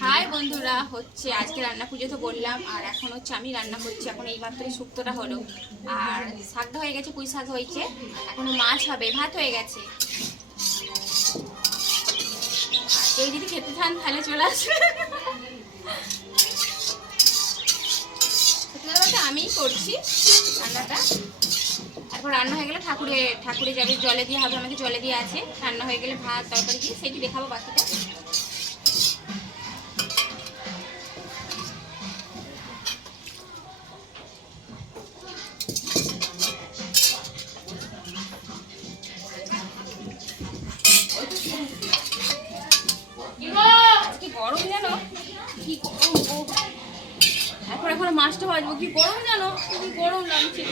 High বন্ধুরা, হচ্ছে আজকে রান্না পুজো তো বললাম, আর এখন হচ্ছে আমি রান্না করছি। এখন এই মাত্র শুক্তোটা হলো, আর শাকটা হয়ে গেছে, পুঁই শাক হয়েছে, এখনো মাছ হবে, ভাত হয়ে গেছে। কেউ যদি খেতে চান তাহলে চলে আসবে। সত্যি কথা বলতে আমিই করছি রান্নাটা। তারপর রান্না হয়ে গেলে ঠাকুরে যাবে, জলে দিয়ে হবে, আমাকে জলে দিয়ে আছে। রান্না হয়ে গেলে ভাত তরকারি দিয়ে সেটি দেখাবো বাকিটা। গরম জানো কি গরম, তারপর এখন মাছটা ভাজবো, কি গরম জানো, কি গরম লাগছে।